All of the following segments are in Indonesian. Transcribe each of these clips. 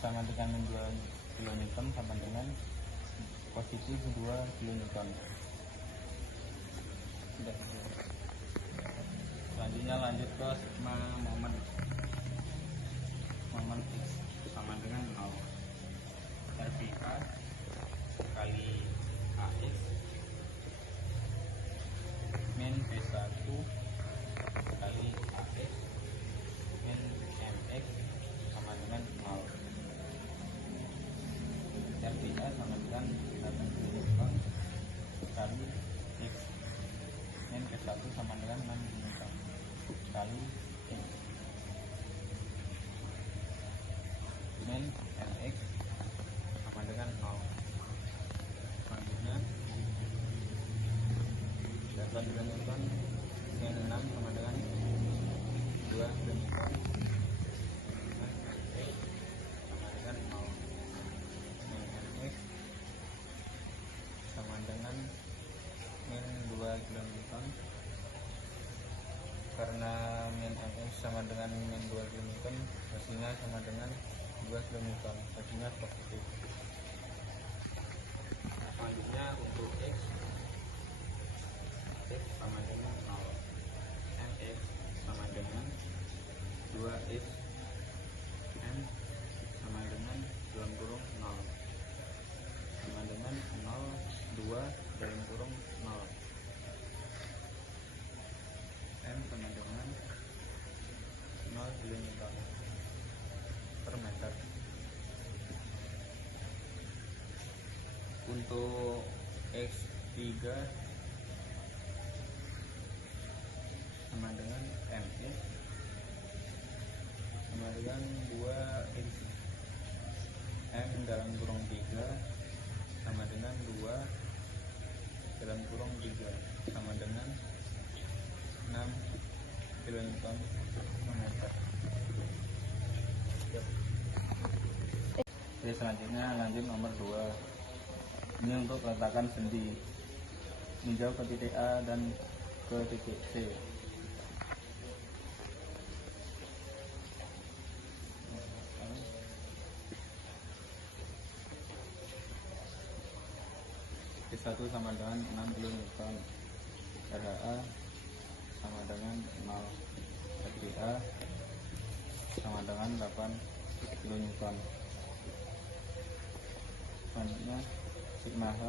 sama dengan min 2 kN sama dengan positif 2 kN. Selanjutnya lanjut ke sigma momen. Momen X sama dengan 0. RPA kali AX min P1 kali AX min MX sama dengan 0. RPA sama dengan 8 kN kali X min P1 sama dengan 6 kN kali X min MX sama dengan 0. Selanjutnya 8 kN min 6 sama dengan 2 kN dengan MX sama dengan 0. Min MX sama dengan min 2 kN. Karena min MX sama dengan min 2 kN, hasilnya sama dengan 2 kN, hasilnya positif. Selanjutnya untuk X sama dengan 0, MX sama dengan 2X, M sama dengan dalam kurung 0 sama dengan 0, 2 dalam kurung 0. M sama dengan 0 kN per meter. Untuk X3 sama dengan MX sama dengan 2X, M dalam kurung 3 sama dengan 2 dalam kurung 3 sama dengan 6 kN per meter. Oke, selanjutnya lanjut nomor 2. Ini untuk letakkan sendi. Meninjau ke titik A dan ke titik C. P1 sama dengan 6 kN, RHA sama dengan 0, RDA sama dengan 8 kN. Selanjutnya sigma H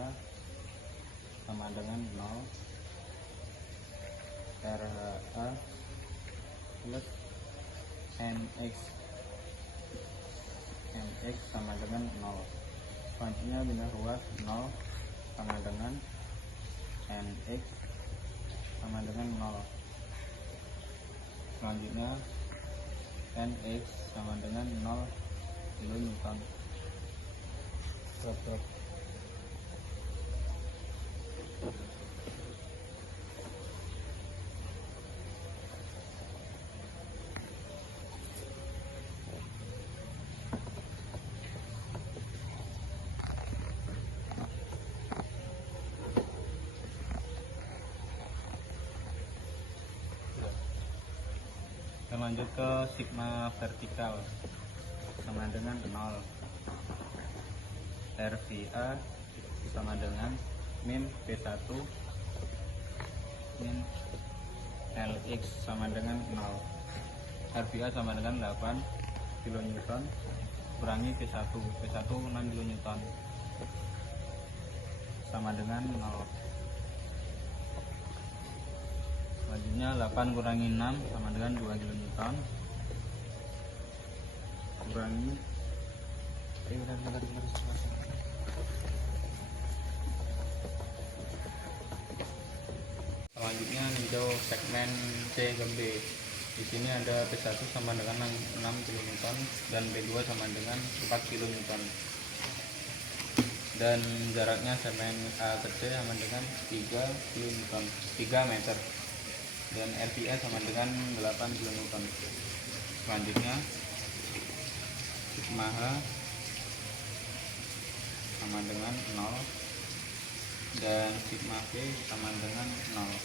sama dengan 0, RHA plus MX sama dengan 0. Selanjutnya bina ruas 0 sama dengan NX sama dengan 0. Selanjutnya NX sama dengan 0 kN. Kita lanjut ke sigma vertikal sama dengan 0, RVA sama dengan min P1 min LX sama dengan 0, RVA sama dengan 8 kN kurangi P1 6 kN sama dengan 0. Selanjutnya 8 kurangi 6 sama dengan 2 kN kurangi Selanjutnya ninjau segmen C ke B. Di sini ada P1 sama dengan 6 kN dan P2 sama dengan 4 kN. Dan jaraknya segmen A ke C sama dengan 3 meter. Dan RPA sama dengan 8 kN. Selanjutnya sigma H sama dengan 0 dan sigma V sama dengan 0.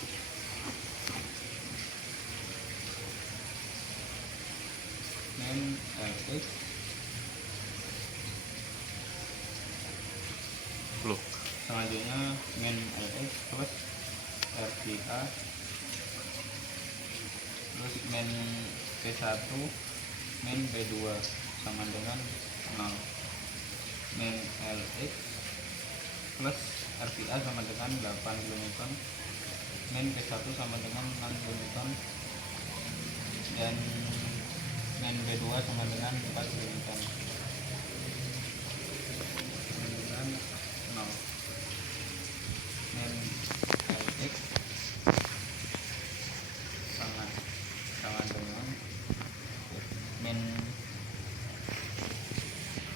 Min LX Selanjutnya min LX plus RPA plus min P1 min P2 sama dengan 0. Min LX plus RPA sama dengan 8 kN, min P1 sama dengan 6 kN, dan min P2 sama dengan 4 kN. Dengan 0. Min LX sama dengan min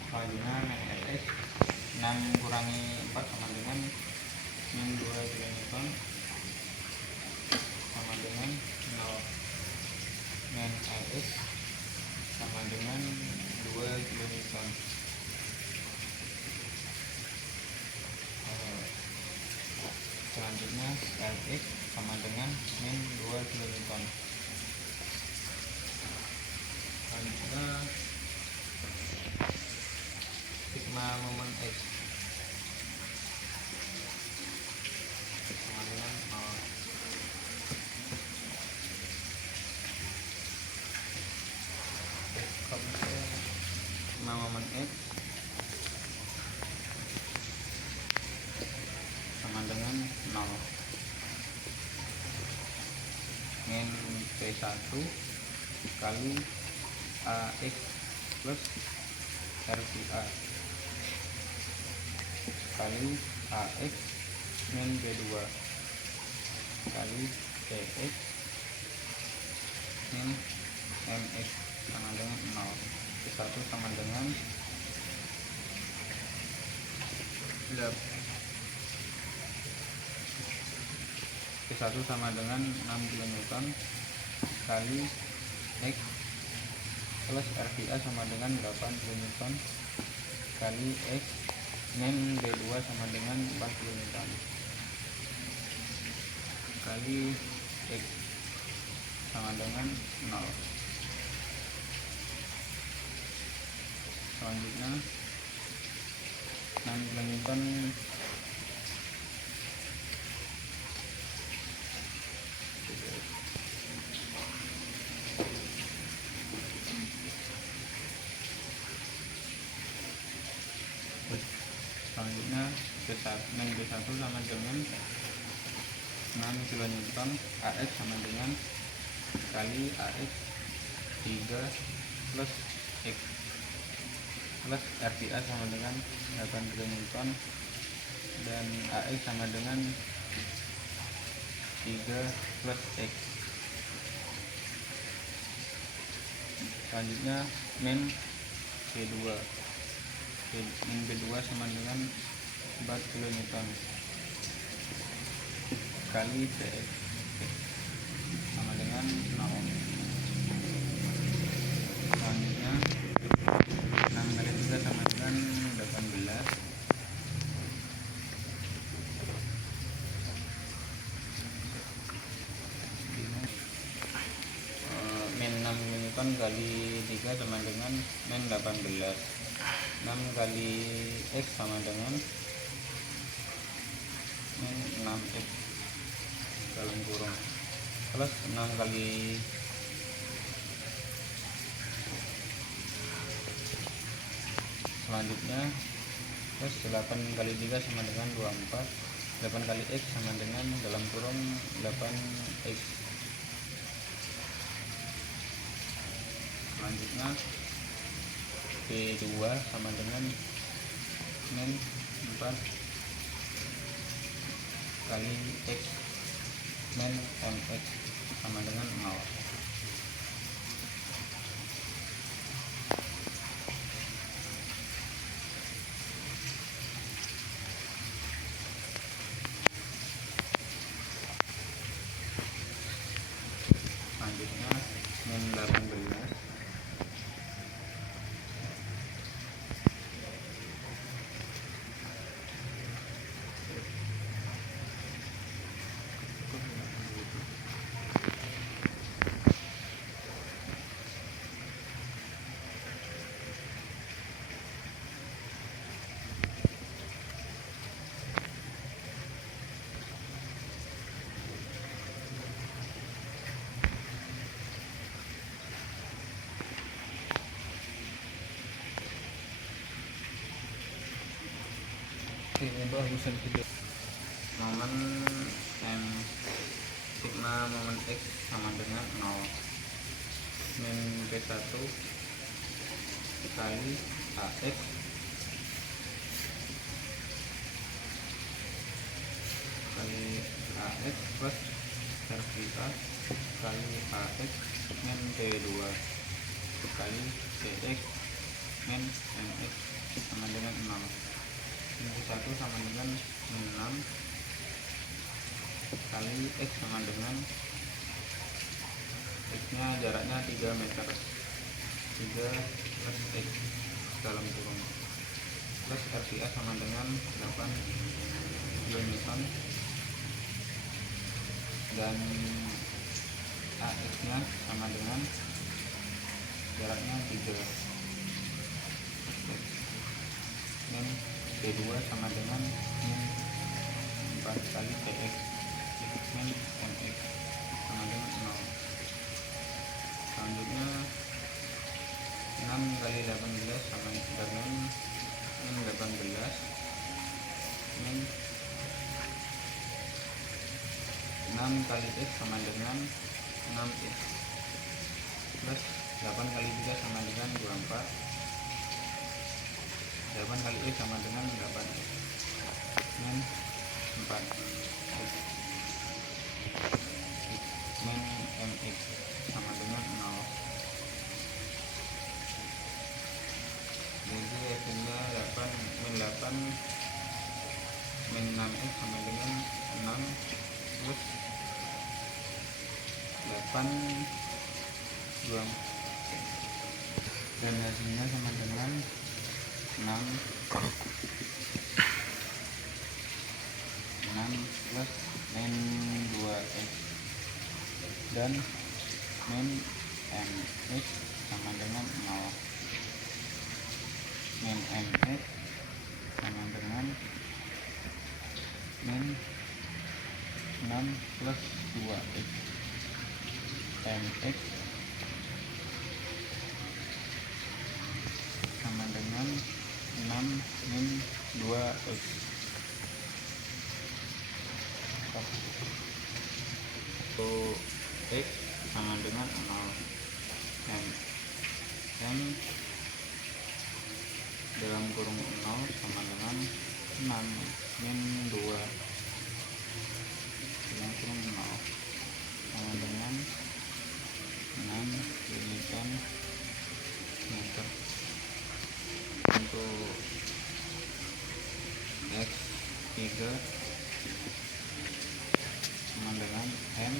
selanjutnya min LX 6 kurangi 4 sama dengan min 2 kN sama dengan 0. Min LX sama dengan 2 kN. Selanjutnya LX sama dengan min 2 kN. Selanjutnya sigma momen X sama dengan 0. Sigma momen X sama dengan 0. Min P1 kali AX plus RPA kali AX min P2 kali PX min MX sama dengan 0. P1 sama dengan P1 sama dengan 6 kN kali X plus RPA sama dengan 8 kN kali X min B2 sama dengan 4 kN kali X sama dengan 0. Selanjutnya 6 kN selanjutnya min B1 sama dengan 6 kN, AX sama dengan kali AX 3 plus X plus RPA sama dengan 8 kN dan AX sama dengan 3 plus X. Selanjutnya min B2 sama dengan 4 kN kali PX sama dengan 0. Selanjutnya 6 kali 3 sama dengan 18. Min 6 kN kali 3 sama dengan min 18. 6 kali X sama dengan min 6X dalam kurung plus 6 kali selanjutnya plus 8 kali 3 sama dengan 24. 8 kali X sama dengan dalam kurung 8X. Selanjutnya P2 sama dengan min 4 kali X min MX sama dengan 0. Selanjutnya min 18 min ini bagusan video momen M sigma momen X sama dengan 0 min P1 kali AX kali AX plus RVA kali AX min P2 kali CX min MX sama dengan 0. Min P1 sama dengan 6 kali X sama dengan X nya jaraknya 3 meter, 3 plus X dalam kurung plus RPA sama dengan 8 kN dan AX nya sama dengan jaraknya 3 min P2 sama dengan min 4 kali CX min MX sama dengan 0. Selanjutnya 6 kali 18 sama dengan min 18 min 6 kali X sama dengan 6X plus 8 kali 3 sama dengan 24, 8 kali X sama dengan 8X min 4X min MX sama dengan 0. Jadi hasilnya 8 min 8 min 6X sama dengan 6 plus 8 2 dan hasilnya sama dengan 6 plus min 2X dan min MX sama dengan 0. Min MX sama dengan min 6 plus 2X MX sama dengan 6 min 2X. X sama dengan 0 M dalam kurung 0 sama dengan 6 min 2 dalam kurung 0 sama dengan 6 kN meter. Untuk X3 sama dengan M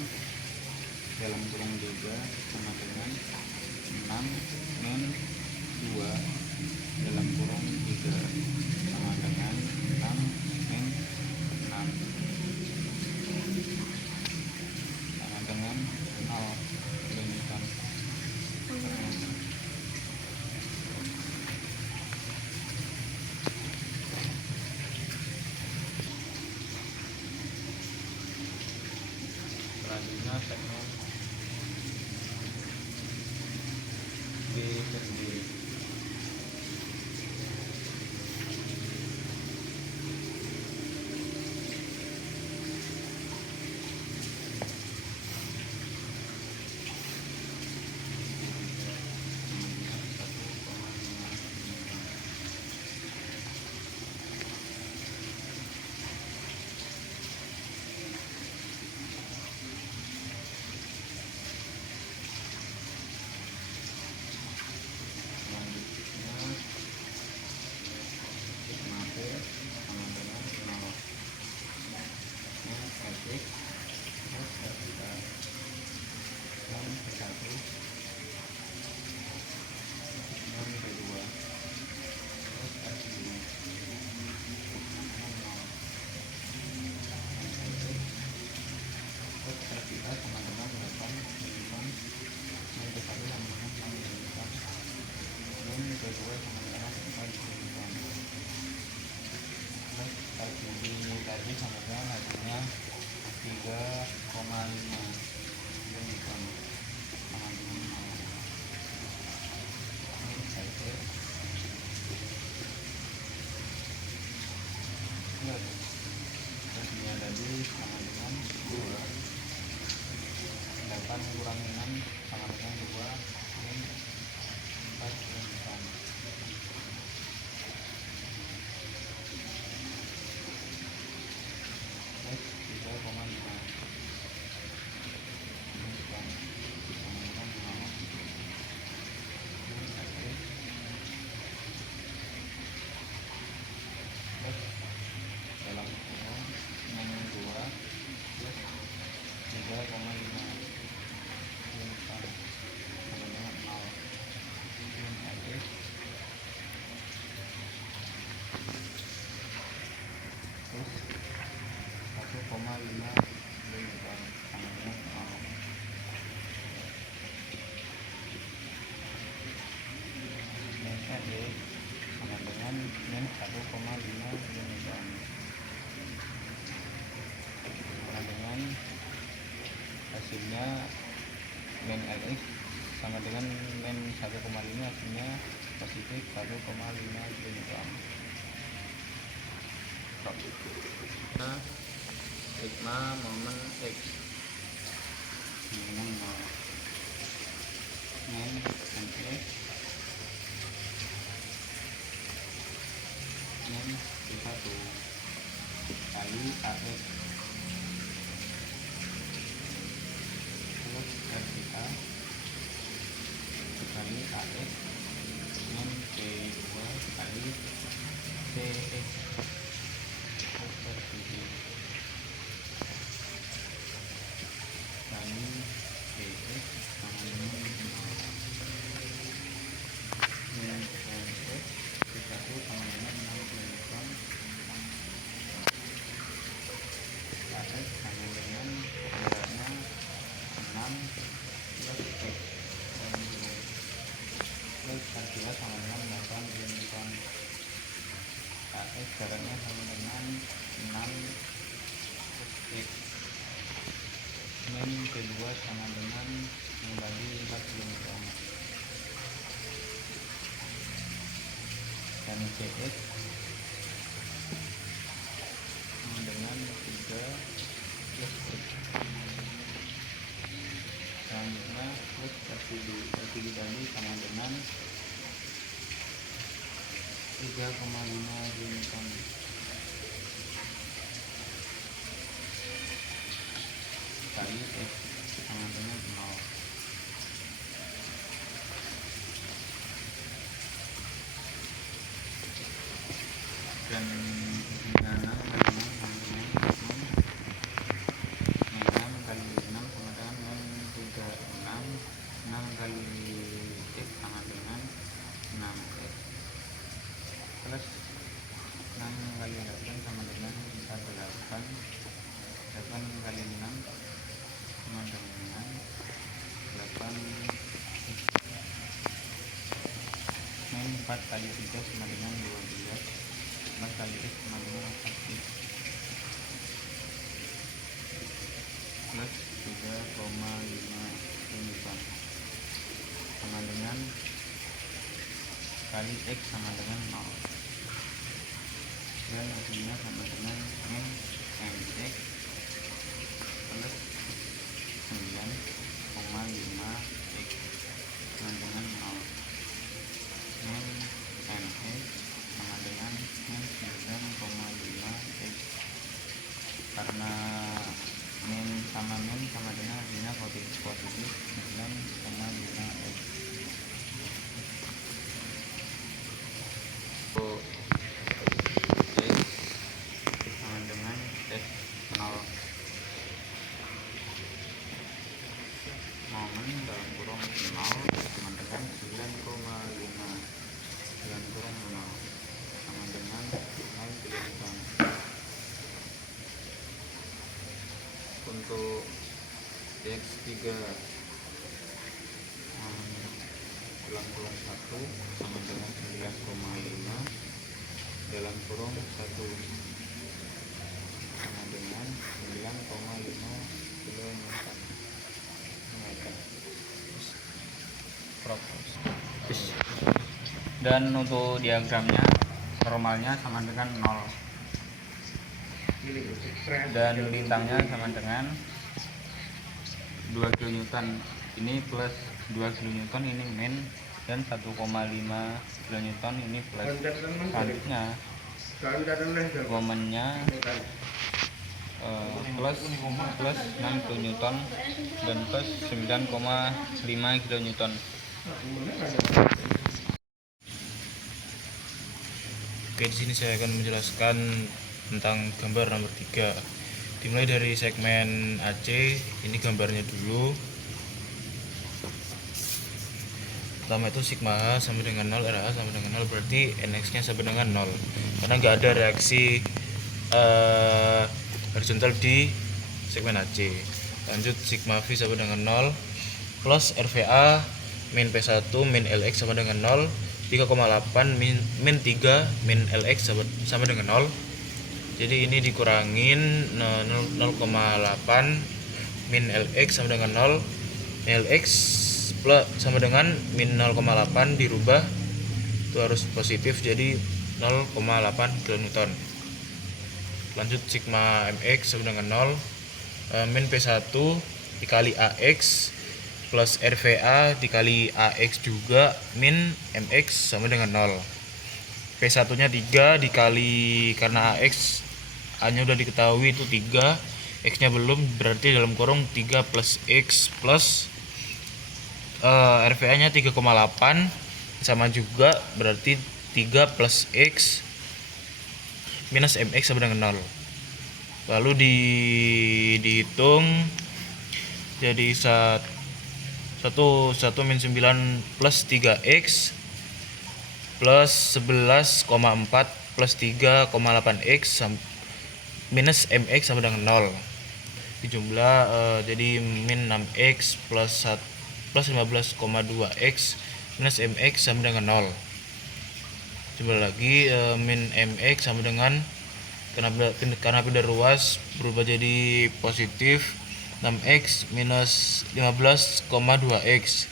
dalam kurung 3 sama dengan 6 min 2 dalam kurung 3 sama dengan 6 min 6 sama dengan 0 kilonewton. Selanjutnya segmen B sendiri. Tadi sama dengan hasilnya 3,5 kilonewton sama dengan 0. Hasilnya tadi sama dengan 2. 8 kurangi 6 sama dengan 2 min 4 kilonewton. X 3,5 kilonewton sama dengan 0. Dalam kurung 62 plus 3,5 kilonewton sama dengan 0. Terus 1,5 kilonewton sama dengan 0. Min X sama dengan min 1,5 kilonewton sama dengan hasilnya min Lx sama dengan min 1,5, hasilnya positif 1,5 kilonewton. Nah, sigma momen X dengan 0 min Nx min 1 kali Ax plus RCA kali Ax min P2 kali Cx per Q kali Cx sama dengan 0. Min Nx P1 sama dengan 6 kilonewton. Ax sama dengan jaraknya 6 plus X plus RCA sama dengan 8 kilonewton. Ax jaraknya sama dengan 6 plus X. Min P2 sama dengan yang tadi 4 kilonewton. Dan Cx sama dengan 3 plus X. Selanjutnya plus RCD tadi sama dengan 3,5 kilonewton kali X sama dengan 0. Dan 6 kali 6 sama dengan 6 kali 6 sama dengan 36. 6 kali X sama dengan 6X plus 6 kali 8 sama dengan 48. 8 kali 6 sama dengan 8. Min 4 kali 3 sama dengan 12. 4 kali X sama dengan 4X plus 3,5 kilonewton sama dengan kali X sama dengan 0. Dan hasilnya sama dengan min Mx plus 9,5 X sama dengan 0. Min Mx sama dengan min 9,5 X. Karena min sama dengan hasilnya positif 9,5 X. X sama dengan S0 momen dalam kurung 0 sama dengan 9,5 kurung 0 sama dengan 0 kilonewton. Untuk X3 dalam kurung 1 sama dengan 9,5 dalam kurung 1 sama dengan 9,5 kilonewton. Dan untuk diagramnya normalnya sama dengan 0. dan lintangnya sama dengan 2 kN ini plus 2 kN ini min, dan 1,5 kN ini plus. Selanjutnya momennya plus 6 kN dan plus 9,5 kN. Oke, di sini saya akan menjelaskan tentang gambar nomor 3. Dimulai dari segmen AC, ini gambarnya dulu. Pertama itu sigma H sama dengan 0, RH sama dengan 0, berarti NX nya sama dengan 0 karena nggak ada reaksi horizontal di segmen AC. Lanjut, sigma V sama dengan 0 plus RVA min P1 min LX sama dengan 0, 3,8 min 3 min LX sama dengan 0. Jadi ini dikurangin 0,8 min LX sama dengan 0, LX plus sama dengan min 0,8 dirubah itu harus positif, jadi 0,8 kN. Lanjut, sigma MX sama dengan 0, min P1 dikali AX plus RVA dikali AX juga min MX sama dengan 0. P1 nya 3 dikali, karena AX A nya udah diketahui itu 3, X nya belum, berarti dalam kurung 3 plus X plus RVA nya 3,8 sama juga, berarti 3 plus X minus MX sama dengan 0. Lalu dihitung jadi 1 min 9 plus 3X plus 11,4 plus 3,8X minus MX sama dengan 0. Dijumlah jadi min 6X plus 15,2X minus MX sama dengan 0. Jumlah lagi, min MX sama dengan, karena pindah ruas berubah jadi positif, 6X minus 15,2X.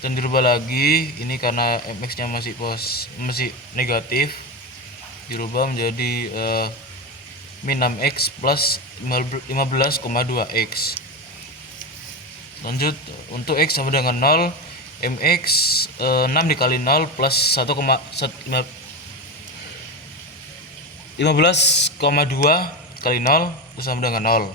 Dan dirubah lagi, ini karena MX nya masih negatif, dirubah menjadi min 6X plus 15,2X. Lanjut, untuk X sama dengan 0, MX 6 dikali 0 plus 15,2 kali 0 itu sama dengan 0.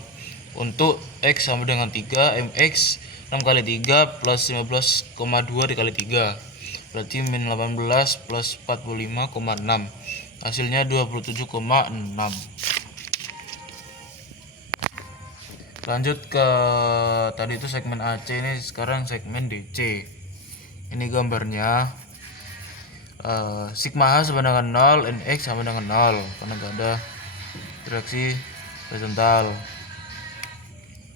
Untuk X sama dengan 3, MX 6 kali 3 plus 15,2 dikali 3, berarti min 18 plus 45,6, hasilnya 27,6. Lanjut ke tadi itu segmen AC, ini sekarang segmen DC. Ini gambarnya, sigma H sama dengan 0, NX sama dengan 0 karena gak ada reaksi horizontal.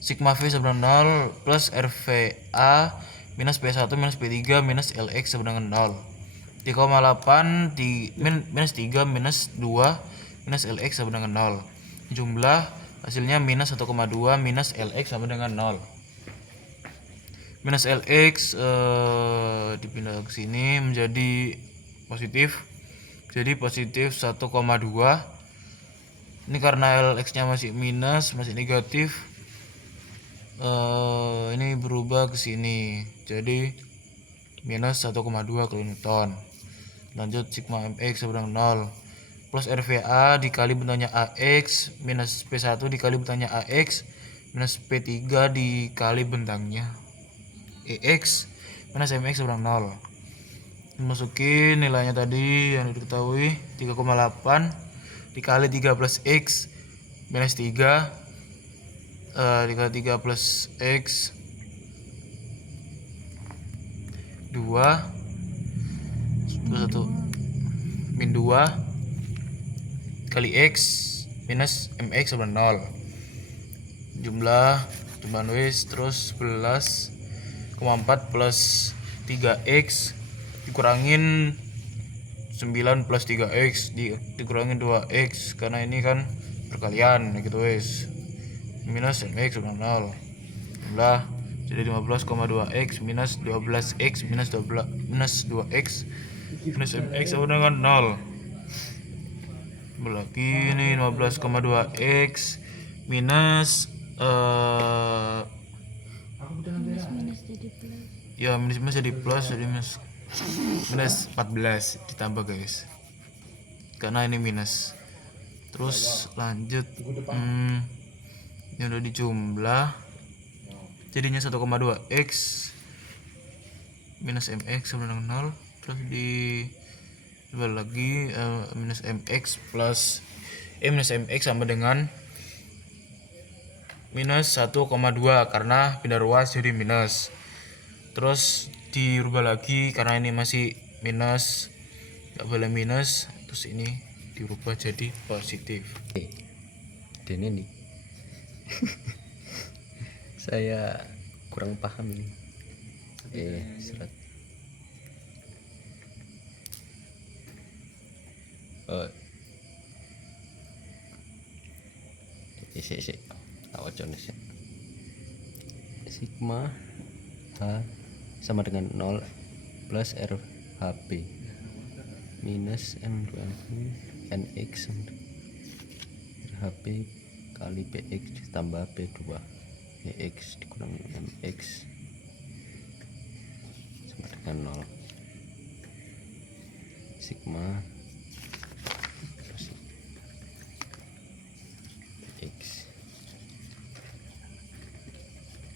Sigma V sama dengan 0 plus RVA minus P1 minus P3 minus LX sama dengan 0. 3,8 minus 3 minus 2 minus LX sama dengan 0. Jumlah hasilnya minus 1,2 minus LX sama dengan 0. Minus LX dipindah ke sini menjadi positif. Jadi positif 1,2. Ini karena LX nya masih minus, masih negatif. Ini berubah ke sini. Jadi minus 1,2 kN. Lanjut, sigma MX sama dengan 0 plus RVA dikali bentuknya AX minus P1 dikali bentuknya AX minus P3 dikali bentangnya EX minus MX sama dengan 0. Masukin nilainya tadi yang diketahui, 3,8 dikali 3 plus X minus 3 dikali 3 plus X 2 plus 1 min 2 kali X minus MX sama 0. Jumlah nulis terus 11,4 plus 3X dikurangin 9 plus 3X dikurangin 2X karena ini kan perkalian gitu wes, minus MX sama 0. Jumlah jadi 15,2X minus 12X minus 2X minus MX sama dengan 0. lagi ini 15,2 X minus minus jadi plus. ya minus jadi plus, jadi minus 14 ditambah guys, karena ini minus. Terus lanjut, ini udah dijumlah jadinya 1,2 X minus mx sama dengan 0. Terus ditambah lagi minus mx plus minus mx sama dengan minus 1,2 karena pindah ruas jadi minus. Terus dirubah lagi karena ini masih minus, nggak boleh minus. Terus ini dirubah jadi positif. Dan ini saya kurang paham ini. Surat. Isi. Awalnya sih. Sigma H sama dengan 0 plus RHP minus M2 NX RHP kali PX ditambah P2 PX dikurangi MX sama dengan 0. Sigma plus PX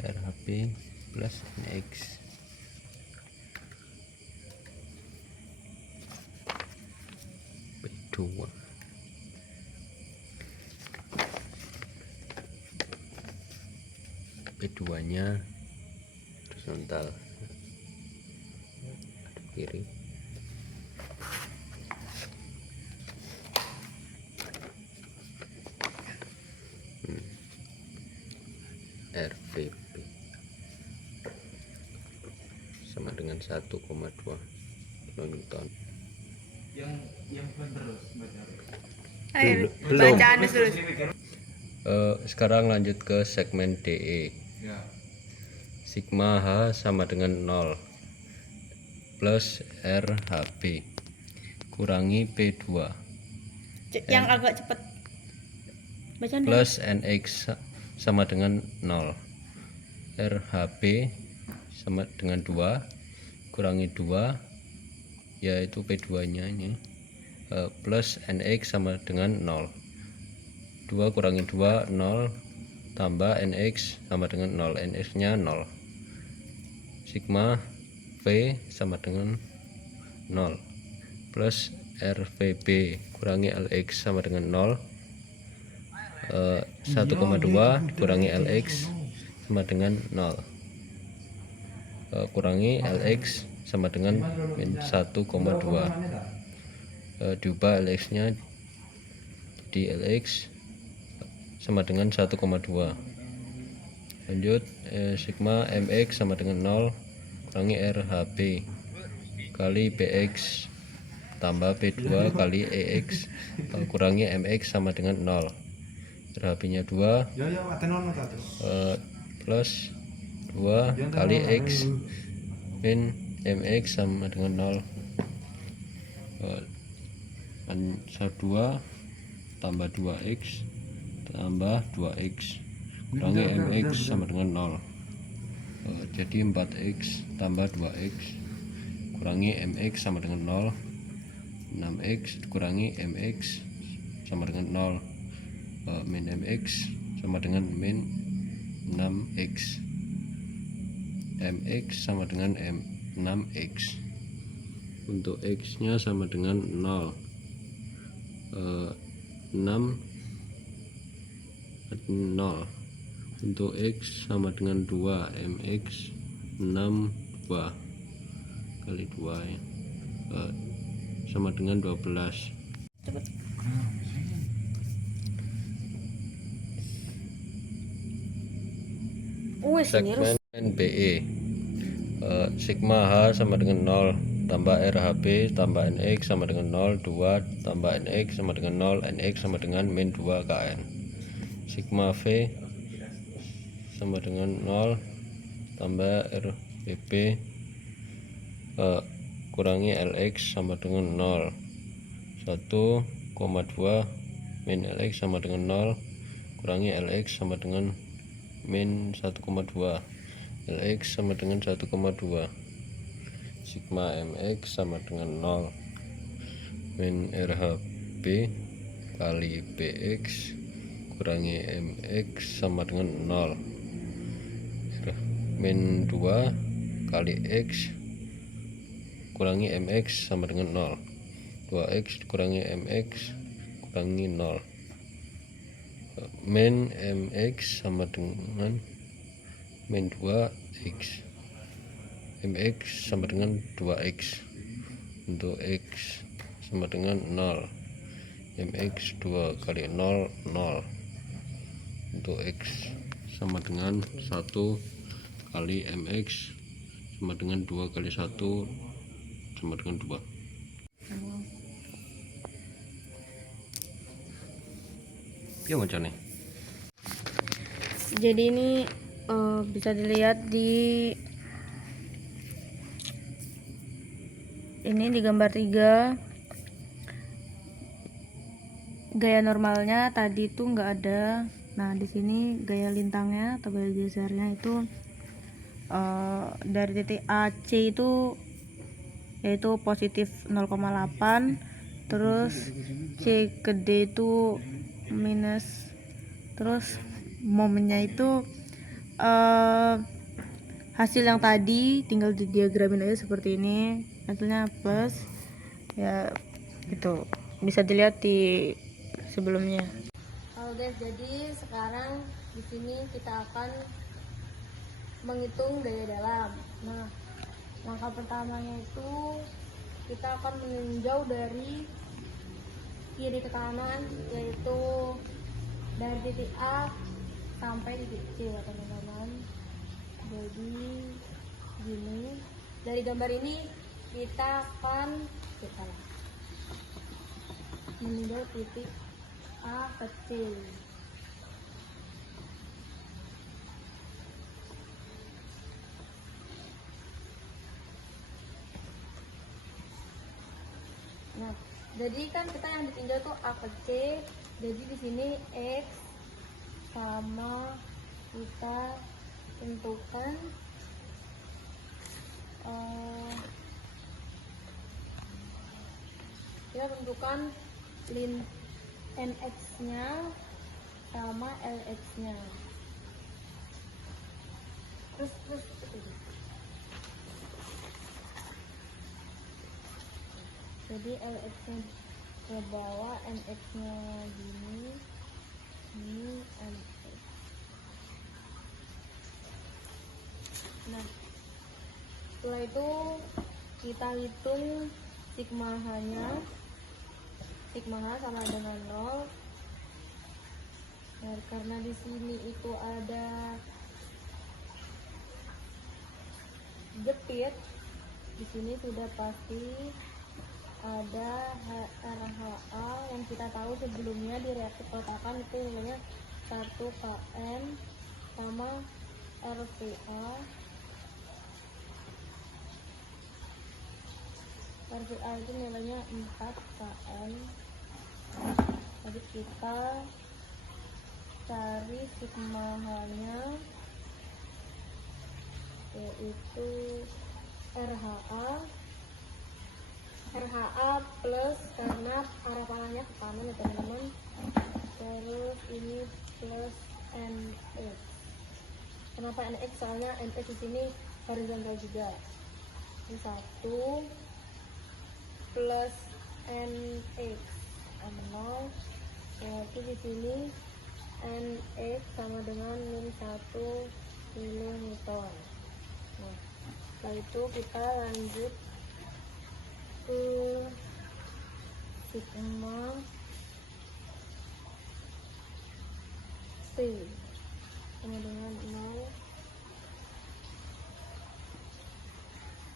RHP plus NX P2 P2 nya horizontal kiri RVP sama dengan 1,2 kilonewton. Yang terus Ayo, Belum. bacaan terus. Sekarang lanjut ke segmen DE. ya. Sigma H sama dengan 0 plus RHP kurangi P2 Yang agak cepet. Bacaan dulu. plus NX sama dengan 0. RHP sama dengan 2 kurangi 2 yaitu P2 nya ini, plus NX sama dengan 0. 2 kurangi 2 0 tambah NX sama dengan 0. NX nya 0. Sigma V sama dengan 0 plus RVB kurangi LX sama dengan 0. 1,2 dikurangi LX sama dengan 0. Kurangi LX sama dengan min 1,2. Diubah LX nya jadi LX sama dengan 1,2. Lanjut, sigma MX sama dengan 0 kurangi RHP kali PX tambah P2 kali EX kurangi MX sama dengan 0. RHP nya 2 plus 2 kali X min MX sama dengan 0. 2 tambah 2X tambah 2X kurangi MX sama dengan 0. Jadi 4X tambah 2X kurangi MX sama dengan 0. 6X dikurangi MX sama dengan 0. Min MX sama dengan min 6X. MX sama dengan 6X. Untuk X nya sama dengan 0. 6 0. Untuk X sama dengan 2. MX 6 2 kali 2 ya. Sama dengan 12. Segmen BE. Sigma H sama dengan 0 tambah RHP tambah NX sama dengan 0. 2 tambah NX sama dengan 0. NX sama dengan min 2 KN. Sigma V sama dengan 0 tambah RVP kurangi LX sama dengan 0. 1 min Lx sama dengan 0 kurangi Lx sama dengan min 1,2. Lx sama dengan 1,2. Sigma mx sama dengan 0 min RHB kali Bx kurangi mx sama dengan 0 min 2 kali x kurangi mx sama dengan 0. 2x kurangi mx kurangi 0 min mx sama dengan min 2x. mx sama dengan 2x. Untuk x sama dengan 0. mx 2 kali 0 0. Untuk x sama dengan 1 kali mx sama dengan 2 kali 1 sama dengan 2. Ya macam nih. Jadi ini bisa dilihat di gambar 3. Gaya normalnya tadi itu nggak ada. Nah di sini gaya lintangnya atau gaya gesernya itu dari titik AC itu yaitu positif 0,8, terus C ke D itu minus, terus momennya itu hasil yang tadi tinggal didiagramin aja seperti ini, hasilnya plus ya, gitu bisa dilihat di sebelumnya. Halo guys, jadi sekarang di sini kita akan menghitung gaya dalam. Nah, langkah pertamanya itu kita akan meninjau dari kiri ke kanan, yaitu dari titik A sampai titik C ya teman-teman. Jadi gini, dari gambar ini kita akan meninjau titik A ke C. Nah, jadi kan kita yang ditinjau tuh A ke C. Jadi di sini X sama kita tentukan NX nya sama LX nya. Terus jadi LX nya ke bawah, NX nya gini, ini NX. Nah, setelah itu kita hitung sigma H nya. Sigma H sama dengan 0. Nah, karena di sini itu ada jepit, di sini sudah pasti ada RHA yang kita tahu sebelumnya di reaksi peletakan itu nilainya 1 kN sama RVA. RVA itu nilainya 4 kN. Jadi kita cari sigma H nya, yaitu RHA plus, karena arah panahnya ke kanan ya teman-teman. Terus ini plus NX. Kenapa NX? Soalnya NX di sini horizontal juga. Ini 1 plus NX sama 0. Berarti di sini NX sama dengan min 1 kilonewton. Nah, setelah itu kita lanjut ke sigma C sama dengan 0,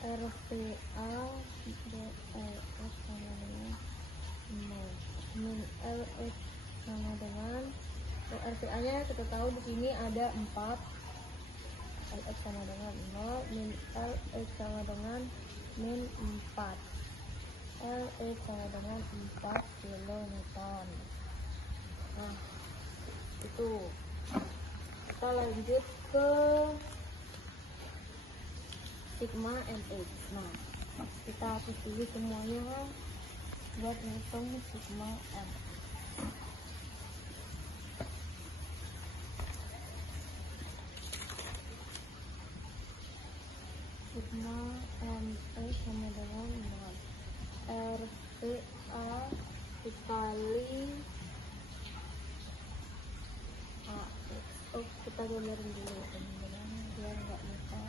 RVA DLX sama dengan 0, min LX sama dengan RVA nya kita tahu di sini ada 4, LX sama dengan 0, min LX sama dengan min 4, LX sama dengan 4 kN. Nah, itu kita lanjut ke sigma mx. Nah, kita pilih semuanya buat ngitung sigma m. Sigma mx sama dengan 0 RVA dikali AX. Oh, kita gambarin dulu teman-teman biar nggak lupa.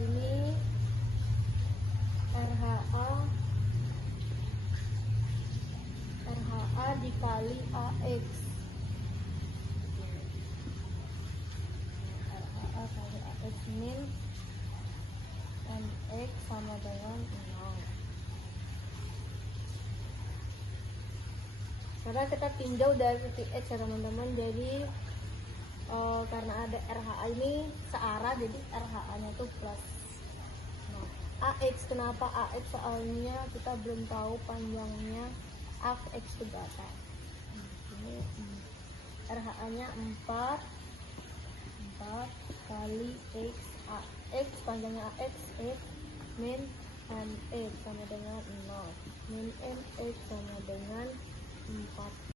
Ini RHA dikali AX. RHA kali AX min MX sama dengan 0. Karena kita tinjau dari titik X ya teman-teman, jadi karena ada RHA ini searah, jadi RHA nya tuh plus. Nah, AX, kenapa AX? Soalnya kita belum tahu panjangnya AX itu berapa. Ini RHA nya 4 kali X. AX, panjangnya AX, X min MX sama dengan 0. Min MX sama dengan 4.